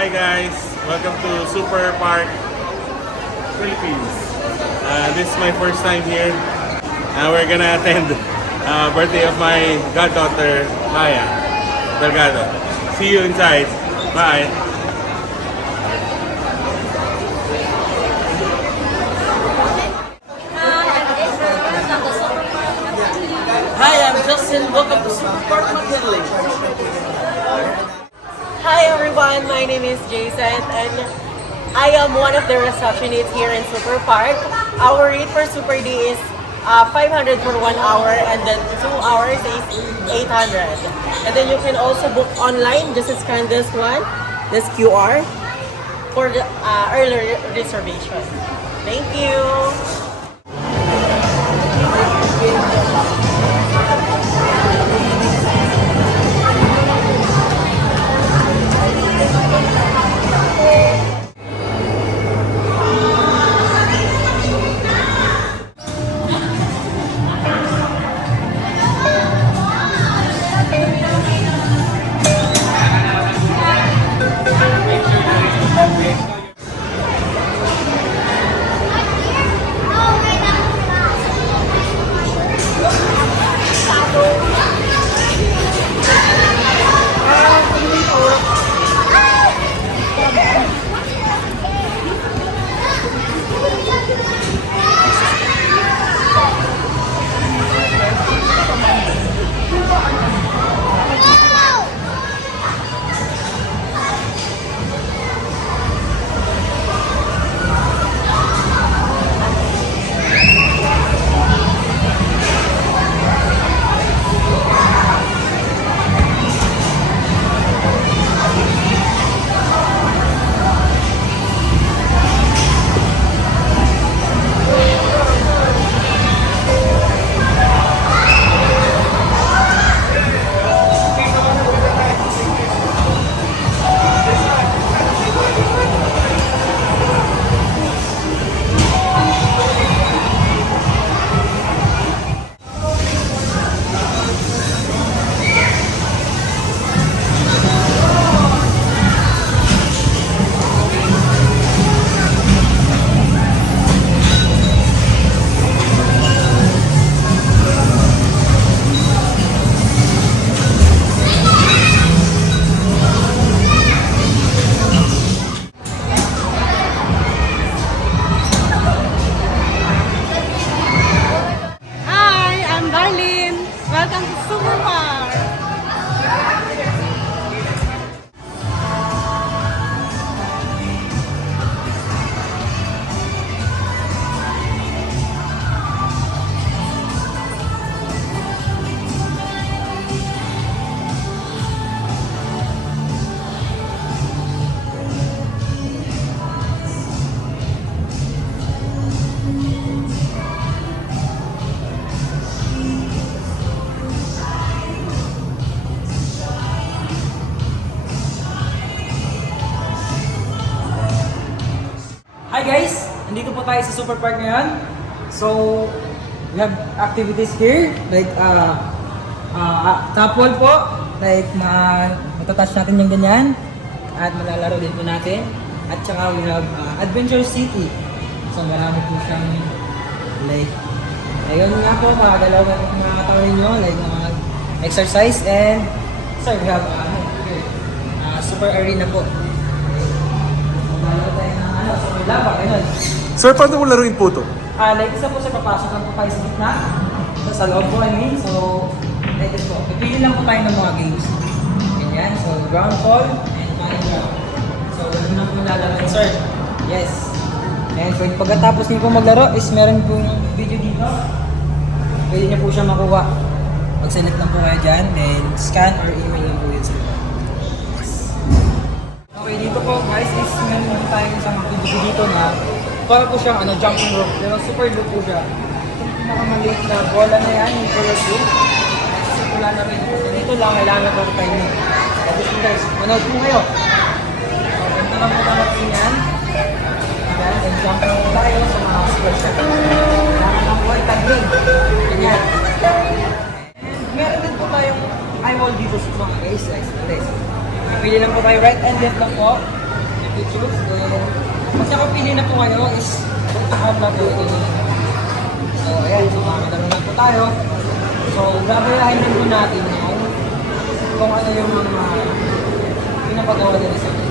Hi guys, welcome to Super Park, Philippines. This is my first time here. We're gonna attend birthday of my goddaughter, Maya Delgado. See you inside. Bye. Hi, I'm Justin. Welcome to Super Park McKinley. Hi everyone, my name is Jason and I am one of the receptionists here in Super Park. Our rate for Super D is 500 for 1 hour and then 2 hours is 800. And then you can also book online, just scan this QR for the early reservation. Thank you. Hi, I'm Darlene. Welcome to Super Park. Hi guys! Nandito po tayo sa Super Park ngayon. So, we have activities here like top wall po. Like matatouch natin yung ganyan. At malalaro din po natin. At saka we have Adventure City. So, marami po siyang like ayun nga po, makagalaw na mga katawan ninyo. Like mga exercise and sir, we have here, Super Arena po. Lalo tayo ng sa may lava, ganun. Sir, paano mo laruin po to? Like isa po sa papasok lang po kayo sa gitna. Sa loob po, I mean. So, like this po. Pipili lang po tayo ng mga games. Ganyan. So, ground fall and final ground. So, ganun lang po lalaro, sir. Yes. And pagkatapos niyo po maglaro is meron pong video dito. Pwede niyo po siya makuha. Mag-select lang po kayo dyan. Then, scan or email lang po yun sa iba. Okay, dito po guys is meron tayo isang video dito na para po siyang jumping rope. Pero super loop po siya. Itong pinakamaliit na bola na yan, yung color blue. Kasi wala na rin po. Dito lang, kailangan ko tayo nyo. Tapos guys, manood po kayo. So, ganito lang po dapat yan. Ayan, and jump lang po tayo sa mga squares. Kailangan lang po ay tagling. Ganyan. And meron din po tayong eye wall dito sa mga guys. Pili lang po tayo right and left lang po. to choose. Then, pag nakapili na po kayo is out na po ito. So, ayan. So, makakadalo na po tayo. So, gagayahin din po natin yung kung ano yung mga pinapagawa nila sa akin.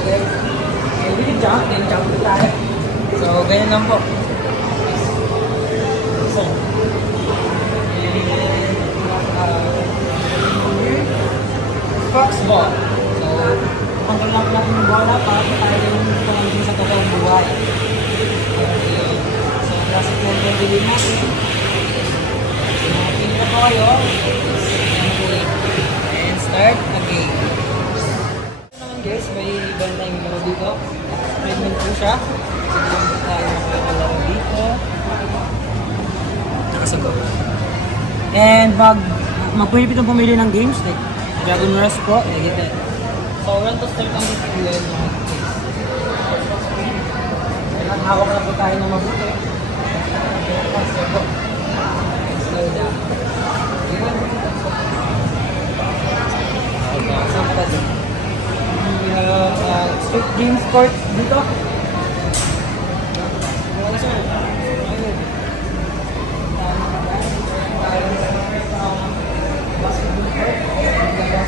Okay. Okay, we jump. Then, jump po tayo. So, ganyan lang po. So, fox ball. So, panggal lang po natin yung bola para tayo yung panggal sa totoong buhay. Okay. So, classic na yung bilhin natin. So, pili na po kayo. And start again. Naman guys, may ibang tayong laro dito. Treatment po siya. So, dito tayo makakalaro dito. Nakasagot. And magpwede po itong pumili ng games like Dragon Rush po, get it. So, run to start ang bibigyan mga games. Kailangan hawak na po tayo ng mabuti. Slow down. Saan pa tayo? We have street games court dito. Wala sir.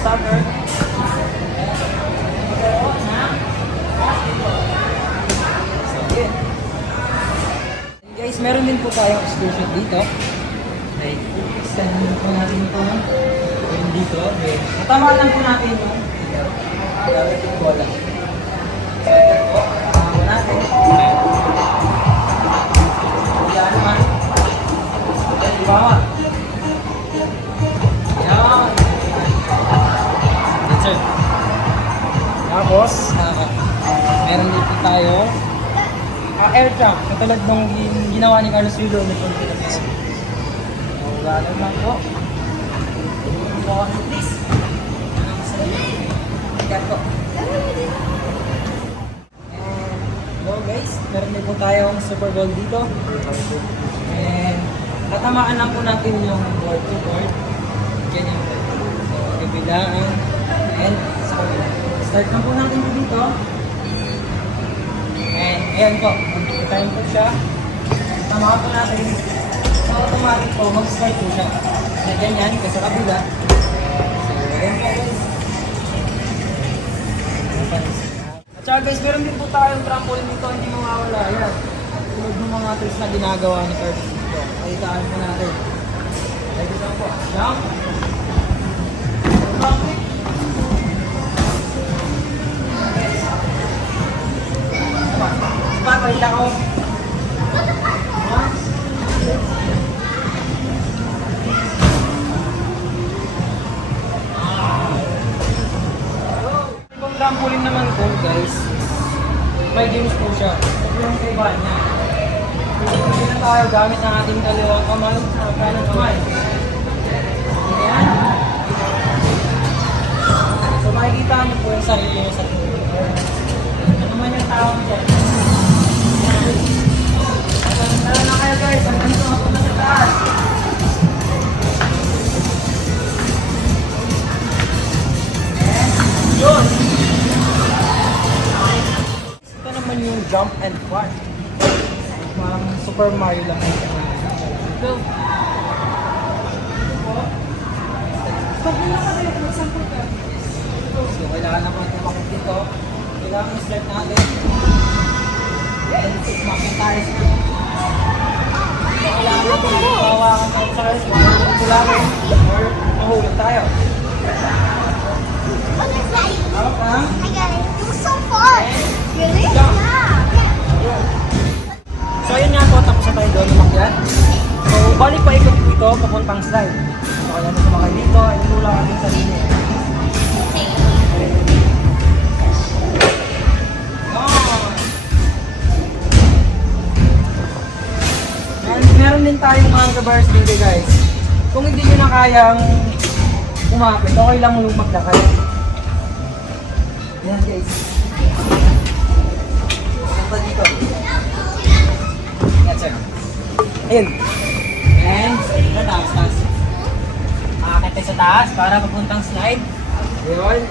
Soccer. Guys, meron din po tayong excursion dito. Okay, send po natin ito. Meron dito. Okay. Matama lang po natin yung bola. So, ito po. Matama po natin. Yan naman. Bawa. Yan. Sir. Tapos, meron dito tayo air trap, katulad ng ginawa ni Carlos Rizzo na po dito. So, gano'n lang po. Please. Ikat po. Hello guys, meron din po tayong Super Bowl dito. And tatamaan lang po natin yung board to board. Ganyan po. So, kabilaan. And sa kabila. Start na po natin dito. And ayan po. Time po siya. Tama po natin. So automatic po, mag-start po siya. Na ganyan, kasi sa kabila. So ayan po guys. At saka guys, meron din po tayong trampoline dito. Hindi mawawala. Ayan. Tulad ng mga tricks na ginagawa ni Curtis dito. Kakitaan po natin. Ready lang po. Jump. Jump. Balik ako. Ibang trampoline naman po guys. May games po siya. Ito yung iba niya. Hindi na tayo gamit ang ating dalawang kamay sa kanang kamay. Ayan. So makikita niyo po yung sarili niyo sa tuloy. Ano naman yung tao dyan? Tara na kayo guys, hanggang dito ako na sa taas. And yun! Ito naman yung jump and fun. Parang Super Mario lang. Ito. So kailangan naman namakit dito. Kailangan start natin. And makita tayo sa kailangan natin hawakan tayo sa res. Kailangan or mahulog tayo. Harap ka. I got it. It was so fun. Really? Yeah. So ayun nga po, tapos na tayo doon umakyat. So balik pa ikot po ito papuntang slide. So kaya na sumakay dito, inulang ating sarili. Meron din tayong mga bars dito guys. Kung hindi nyo na kayang umapit, okay lang lumag na kayo. Yan guys. Punta dito. Yan sir. Ayun. And sa taas, taas. Makakit tayo sa taas para papuntang slide. Ayun.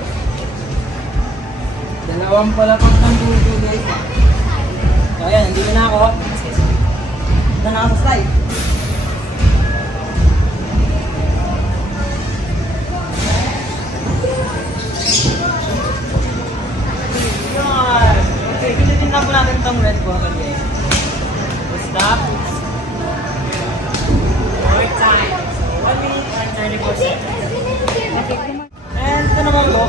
Dalawang palapag ng dugo guys. So ayan, nandito na ako. Na nasa slide. Yun! Okay, pilitin na po natin itong red bottle guys. Stop. More time. 1 minute and 34 seconds. And ito naman po,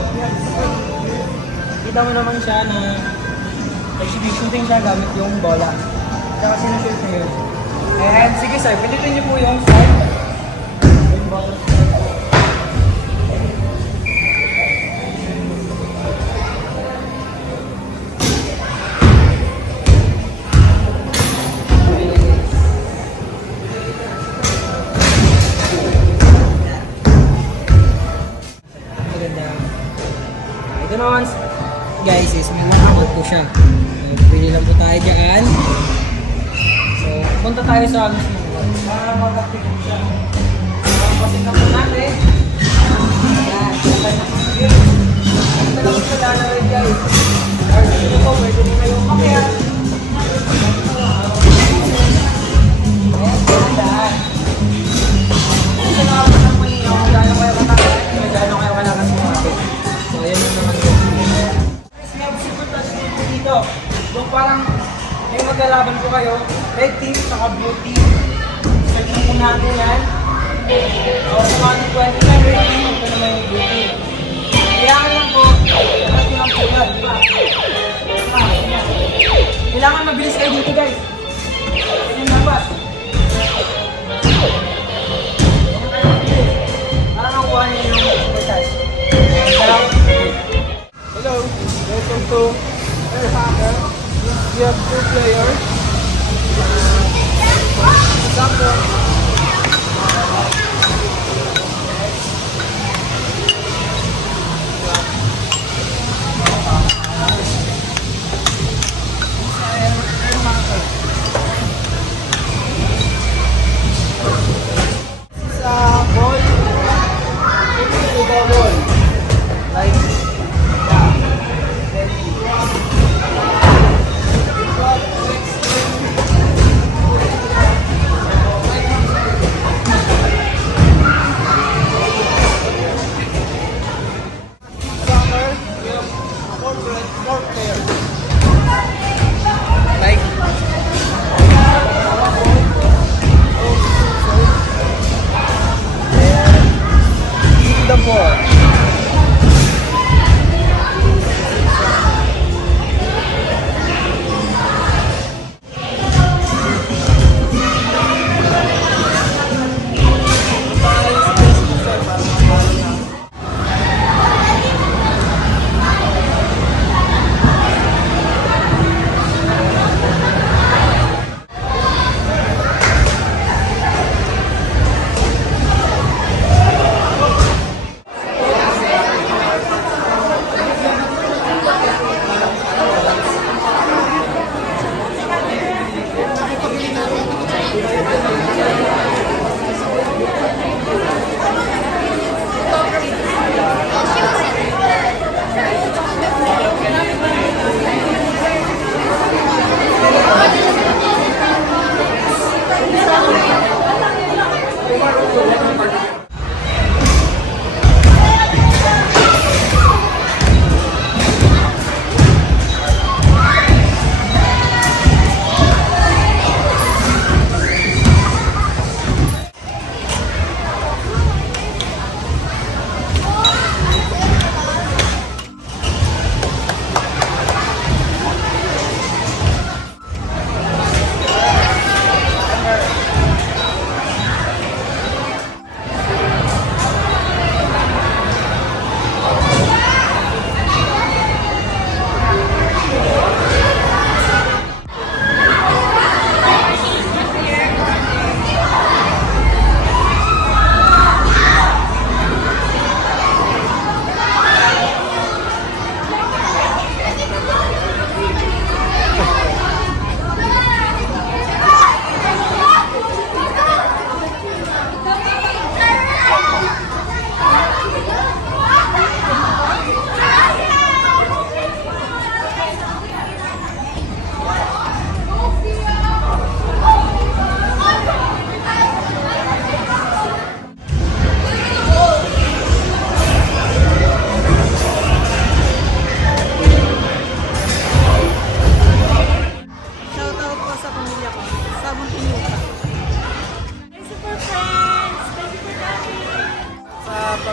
kita mo naman siya na shooting siya gamit yung bola. Tsaka sinushoot niya yun. And sige sir, pilitin niyo po yung slide. Yung bottle slide. Maganda. Ito naman guys is may makakot po siya. So, pili lang po tayo dyan. So, punta tayo sa ano para mag-active po siya. Pasin na po natin. Ayan, patay na po siya. Ito lang po sa lana rin guys. Or dito po, pwede din kayo umakyat. Ayan, dahan. Ito na ako ng panino kung gano'n kayo katakas, kung gano'n kayo kalakas kumapit. So, ayan yung naman yun. May super touch dito dito. Yung parang may maglalaban po kayo, red team, saka blue team. Set na po natin yan. So, sa mga 29 red team, ito naman yung blue team. Kailangan lang po, natin lang po yan, di ba? Kailangan mabilis kayo dito guys. Ito yung labas. Para nakuha niyo yung super touch. Hello, welcome to Air Hacker. We have 2 players. Example. Sa ball, ito yung ball. Like, the ball.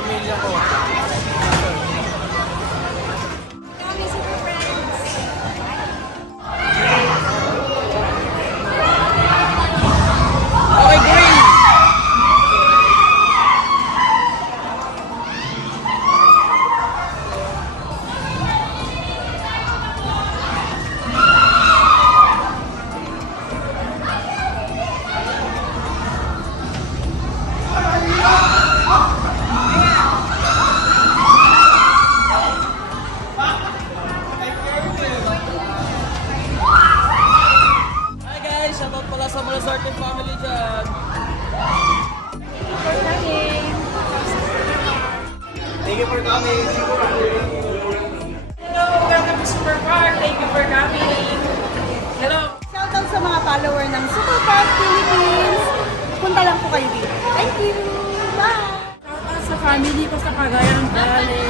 pamilya ko. Kami super friends. Okay, green! Hi guys! Shoutout pala sa mga Sorted family dyan. Thank you for coming. Hello! Welcome to Super Park! Thank you for coming! Hello! Shoutout sa mga follower ng Super Park Philippines. Punta lang po kayo dito. Thank you! Bye! Shoutout sa family ko sa Cagayan Valley.